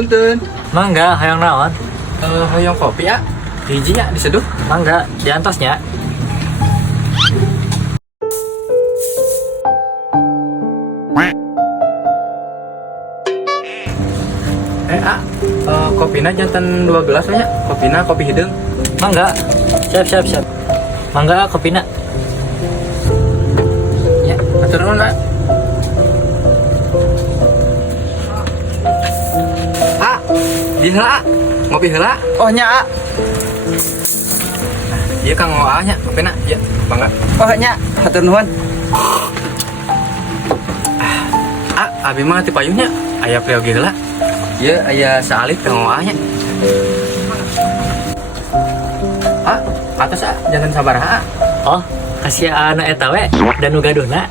Punten. Mangga, hayang naon? Hoyong kopi ya. Hijinya diseduh. Mangga, diantosnya. Kopina jantan 2 gelas nya. Kopina kopi hidung. Mangga, siap. Mangga, kopina. Ya, atur nuhun, Nak. Di heula, ngopi heula. Oh nya, Ieu Kang Oa nya, kopina. Ya, bangga. oh nya, hatur nuhun. Abi mah ti payuhnya aya priog heula. Ieu aya saalit Kang Oa nya. Atas jantan sabaraha. Oh, kasih anu eta we dan nu gaduhna.